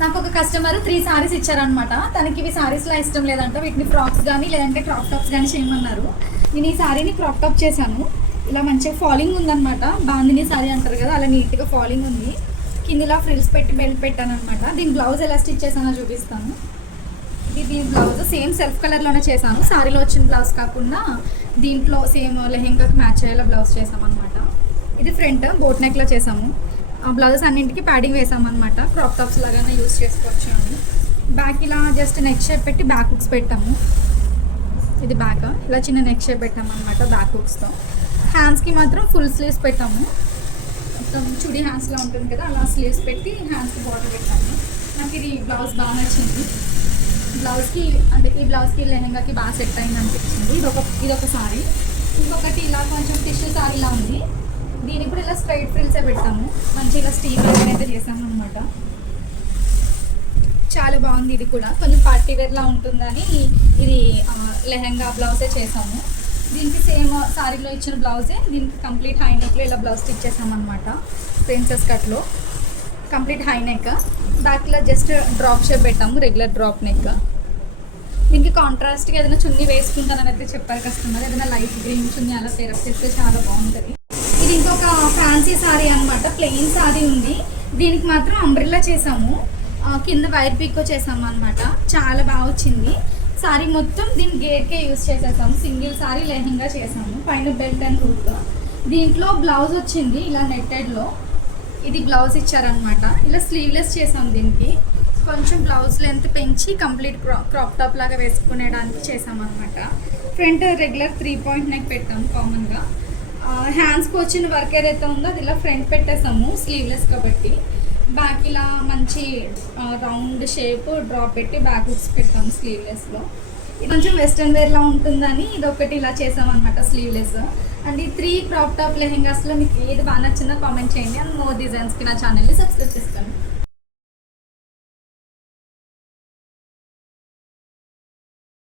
నాకు ఒక కస్టమర్ 3 సారీస్ ఇచ్చారనమాట. తనకి ఇవి సారీస్లా ఇష్టం లేదంట, వీటిని ఫ్రాక్స్ కానీ లేదంటే క్రాప్ టాప్స్ కానీ చేయమన్నారు. నేను ఈ సారీని క్రాప్ టాప్ చేశాను. ఇలా మంచిగా ఫాలింగ్ ఉందనమాట, బాందిని సారీ అంటారు కదా, అలా నీట్గా ఫాలింగ్ ఉంది. కింద ఇలా ఫ్రిల్స్ పెట్టి బెల్ట్ పెట్టాను అనమాట. దీని బ్లౌజ్ ఎలా స్టిచ్ చేశానో చూపిస్తాను. ఇది దీని బ్లౌజ్ సేమ్ సెల్ఫ్ కలర్లోనే చేశాను, సారీలో వచ్చిన బ్లౌజ్ కాకుండా దీంట్లో సేమ్ లెహెంగాకి మ్యాచ్ అయ్యేలా బ్లౌజ్ చేసామన్నమాట. ఇది ఫ్రంట్ బోట్ నెక్లో చేసాము. బ్లౌజెస్ అన్నింటికి ప్యాడింగ్ వేసామన్నమాట, క్రాప్ టాప్స్ లాగానే యూస్ చేసుకోవచ్చు అని. బ్యాక్ ఇలా జస్ట్ నెక్ షేప్ పెట్టి బ్యాక్ హుక్స్ పెట్టాము. ఇది బ్యాక్ ఇలా చిన్న నెక్ షేప్ పెట్టామన్నమాట బ్యాక్ హుక్స్తో. హ్యాండ్స్కి మాత్రం ఫుల్ స్లీవ్స్ పెట్టాము, మొత్తం చుడి హ్యాండ్స్లో ఉంటుంది కదా, అలా స్లీవ్స్ పెట్టి హ్యాండ్స్కి బార్డర్ పెట్టాము. నాకు ఇది బ్లౌజ్ బాగా నచ్చింది. బ్లౌజ్కి అంటే ఈ బ్లౌజ్కి లెహంగాకి బాగా సెట్ అయింది అనిపించింది. ఇదొక సారీ. ఇంకొకటి ఇలా కొంచెం టిష్యూ సారీలా ఉంది, దీనికి కూడా ఇలా స్ట్రైట్ ఫ్రిల్సే పెట్టాము, మంచిగా స్టీమ్ అయితే చేసాము అనమాట. చాలా బాగుంది. ఇది కూడా కొంచెం పార్టీ వేర్లా ఉంటుందని ఇది లెహంగా బ్లౌజే చేసాము. దీనికి సేమ్ సారీలో ఇచ్చిన బ్లౌజే దీనికి కంప్లీట్ హై నెక్లో ఇలా బ్లౌజ్ స్టిచ్ చేసామన్నమాట. ప్రిన్సెస్ కట్లో కంప్లీట్ హై నెక్, బ్యాక్లో జస్ట్ డ్రాప్ షేప్ పెట్టాము, రెగ్యులర్ డ్రాప్ నెక్. దీనికి కాంట్రాస్ట్గా ఏదైనా చున్నీ వేసుకుంటానని అయితే చెప్పారు కస్టమర్. ఏదైనా లైట్ గ్రీన్ చున్నీ అలా పేరప్ చేస్తే చాలా బాగుంటుంది. ఇది ఇంకొక ఫ్యాన్సీ సారీ అనమాట, ప్లెయిన్ సారీ ఉంది. దీనికి మాత్రం అంబ్రెల్లా చేసాము, కింద వైర్ పీకో చేసాము అనమాట. చాలా బాగా వచ్చింది. సారీ మొత్తం దీని గేర్కే యూస్ చేసేసాము, సింగిల్ సారీ లెహంగా చేసాము. పైన బెల్ట్ అండ్ హుక్. దీంట్లో బ్లౌజ్ వచ్చింది ఇలా నెట్టెడ్లో, ఇది బ్లౌజ్ ఇచ్చారనమాట. ఇలా స్లీవ్లెస్ చేసాము. దీనికి కొంచెం బ్లౌజ్ లెంత్ పెంచి కంప్లీట్ క్రాప్ టాప్ లాగా వేసుకునేడానికి చేసామన్నమాట. ఫ్రంట్ రెగ్యులర్ 3 పాయింట్ నెక్ పెట్టాము కామన్గా. హ్యాండ్స్కి వచ్చిన వర్క్ ఏదైతే ఉందో అది ఇలా ఫ్రంట్ పెట్టేసాము స్లీవ్లెస్ కాబట్టి. బ్యాక్ ఇలా మంచి రౌండ్ షేప్ డ్రాప్ పెట్టి బ్యాక్ హుక్స్ పెట్టాము స్లీవ్లెస్లో. ఇది కొంచెం వెస్ట్రన్ వేర్లా ఉంటుందని ఇది ఒకటి ఇలా చేసామన్నమాట స్లీవ్లెస్. అండ్ ఈ 3 క్రాప్ టాప్ లెహెంగాస్లో మీకు ఏది బాగా నచ్చిందో కామెంట్ చేయండి. అండ్ మోర్ డిజైన్స్కి నా ఛానల్ని సబ్స్క్రైబ్ చేసుకోండి.